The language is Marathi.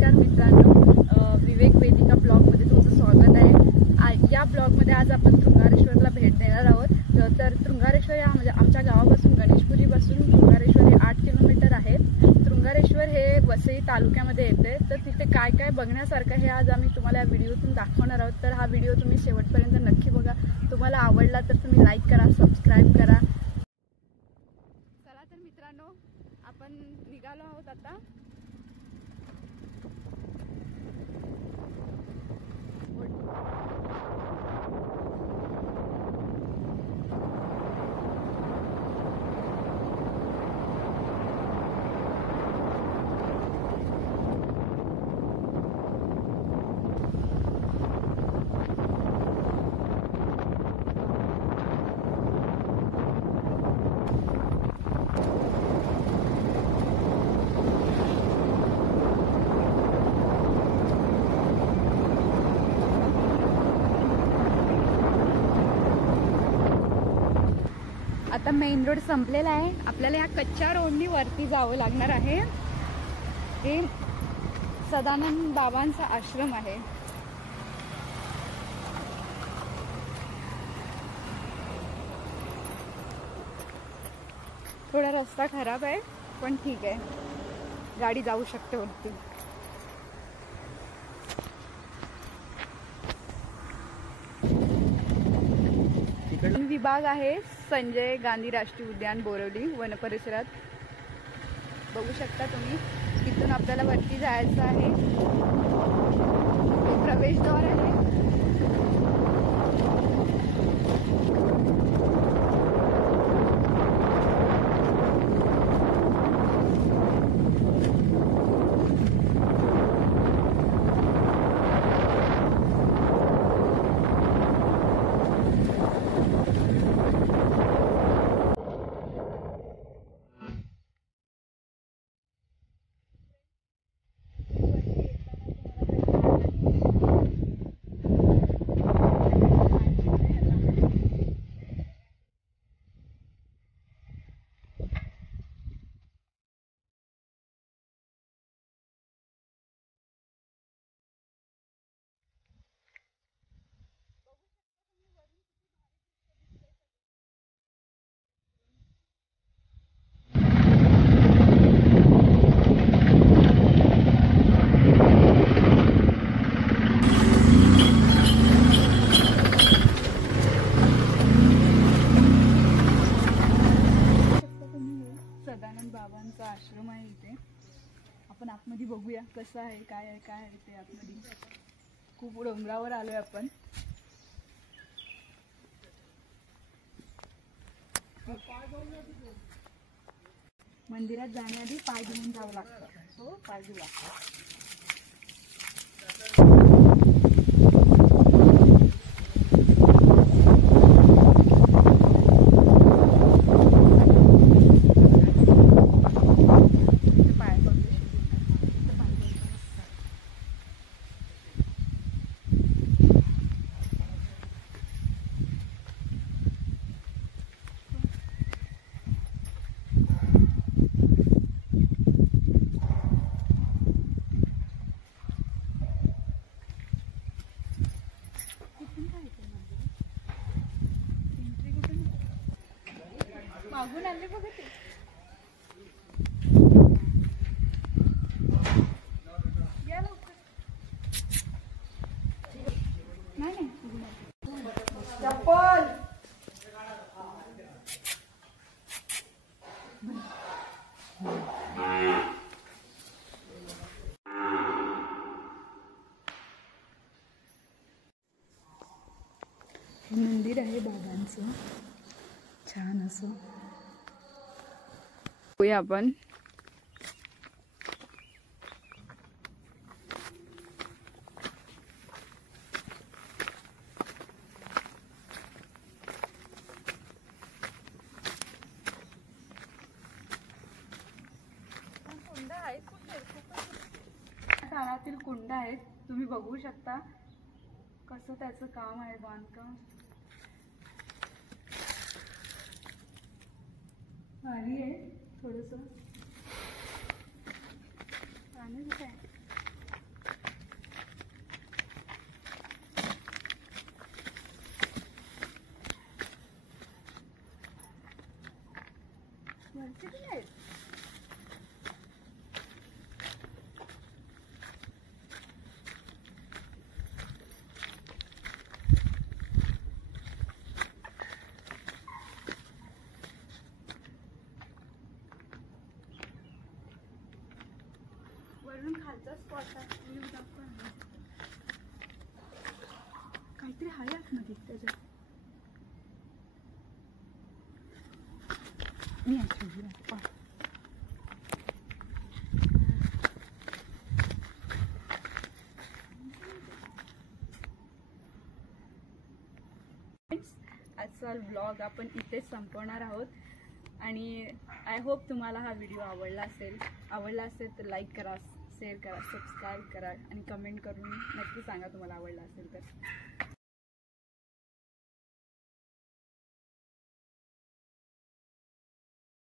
नमस्कार मित्रांनो, विवेक वेदिका ब्लॉगमध्ये तुमचं स्वागत आहे। या ब्लॉगमध्ये आज आपण तृंगारेश्वरला भेट देणार आहोत। तर तृंगारेश्वर या म्हणजे आमच्या गावापासून गणेशपुरीपासून तृंगारेश्वर हे 8 किलोमीटर आहे। तृंगारेश्वर हे वसई तालुक्यामध्ये येते। तर तिथे काय काय बघण्यासारखं हे आज आम्ही तुम्हाला या व्हिडिओतून दाखवणार आहोत। तर हा व्हिडिओ तुम्ही शेवटपर्यंत नक्की बघा। तुम्हाला आवडला तर तुम्ही लाईक करा, सबस्क्राईब करा। चला तर मित्रांनो, आपण निघालो आहोत आता। आता मेन रोड संपलेला आहे। आपल्याला या कच्च्या रोडनी वरती जावं लागणार आहे। हे सदानंद बाबांचा आश्रम आहे। थोडा रस्ता खराब आहे पण ठीक आहे, गाडी जाऊ शकते वरती। विभाग आहे संजय गांधी राष्ट्रीय उद्यान बोरवली वन परिसरात। बघू शकता तुम्ही, तिथून आपल्याला वरती जायचं आहे। प्रवेशद्वार आहे। सदानंद बाबांचा आश्रम आहे इथे। आपण आतमध्ये बघूया कसं आहे, काय आहे, काय आहे ते आतमध्ये। खूप डोंगरावर आलोय आपण। मंदिरात जाण्याआधी पाय धुवून जावं लागतं। हो, पाय धुवा। मागून आले बघा ते। नाही चप्पल मंदिर आहे बाबांचं, छान असं। आपण कुंड आहेत, काळातील कुंड आहेत। तुम्ही बघू शकता कसं त्याचं काम आहे, बांधकाम। भारी आहे थोडंसं। पाणी काय वरून खालचा स्पॉट आहे काहीतरी आहे आतमध्ये त्याच्यात. मी आजचा ब्लॉग आपण इथेच संपवणार आहोत आणि आय होप तुम्हाला हा व्हिडिओ आवडला असेल तर लाईक करा, शेअर करा, सबस्क्राईब करा आणि कमेंट करून नक्की सांगा तुम्हाला आवडला असेल तर.